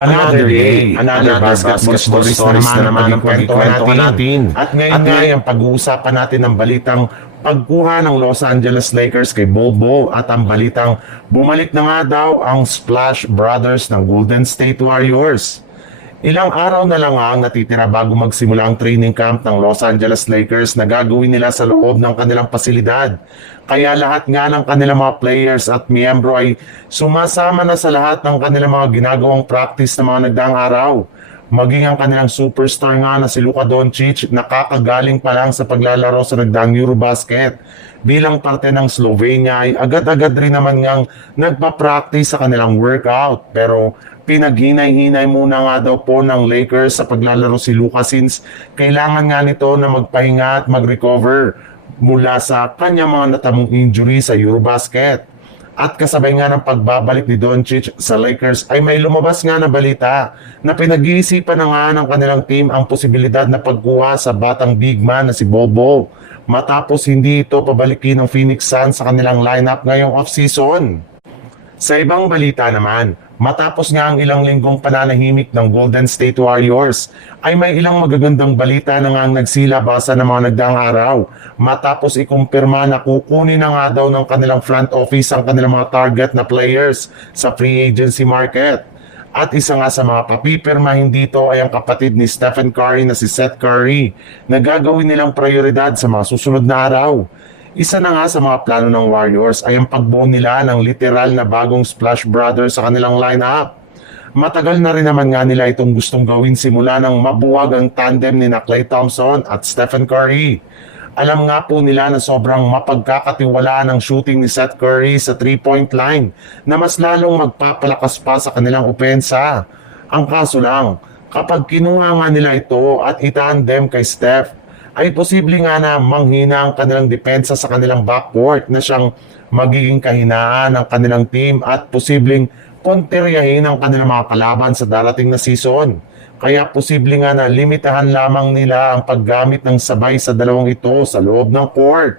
Another day, another basketball stories na naman ang pagkikwentuhan natin. At ngayon nga yung pag-uusapan natin ang balitang pagkuha ng Los Angeles Lakers kay Bol Bol at ang balitang bumalik na nga daw ang Splash Brothers ng Golden State Warriors. Ilang araw na lang ang natitira bago magsimula ang training camp ng Los Angeles Lakers na gagawin nila sa loob ng kanilang pasilidad. Kaya lahat nga ng kanilang mga players at miyembro ay sumasama na sa lahat ng kanilang mga ginagawang practice na mga nagdaang araw. Maging ang kanilang superstar nga na si Luka Doncic nakakagaling pa lang sa paglalaro sa nagdaang Eurobasket. Bilang parte ng Slovenia ay agad-agad rin naman ngang nagpa-practice sa kanilang workout. Pero pinaghinay-hinay muna nga daw po ng Lakers sa paglalaro si Luka since kailangan nga nito na magpahinga at mag-recover mula sa kanyang mga natamong injury sa Eurobasket. At kasabay nga ng pagbabalik ni Doncic sa Lakers ay may lumabas nga na balita na pinag-iisipan na nga ng kanilang team ang posibilidad na pagkuha sa batang big man na si Bobo matapos hindi ito pabalikin ng Phoenix Suns sa kanilang lineup ngayong off-season. Sa ibang balita naman, matapos nga ang ilang linggong pananahimik ng Golden State Warriors, ay may ilang magagandang balita na nga ang nagsilabasa ng mga nagdaang araw. Matapos ikumpirma na kukunin na nga daw ng kanilang front office ang kanilang mga target na players sa free agency market. At isa nga sa mga papipirmahin dito ay ang kapatid ni Stephen Curry na si Seth Curry na gagawin nilang prioridad sa mga susunod na araw. Isa na nga sa mga plano ng Warriors ay ang pagbuo nila ng literal na bagong Splash Brothers sa kanilang lineup. Matagal na rin naman nga nila itong gustong gawin simula ng mabuwag ang tandem ni Klay Thompson at Stephen Curry. Alam nga po nila na sobrang mapagkakatiwalaan ng shooting ni Seth Curry sa 3-point line na mas lalong magpapalakas pa sa kanilang opensa. Ang kaso lang, kapag kinuha nga nila ito at itandem kay Steph, ay posible nga na manghina ang kanilang depensa sa kanilang backcourt na siyang magiging kahinaan ng kanilang team at posibleng konteryahin ang kanilang mga kalaban sa darating na season. Kaya posible nga na limitahan lamang nila ang paggamit ng sabay sa dalawang ito sa loob ng court.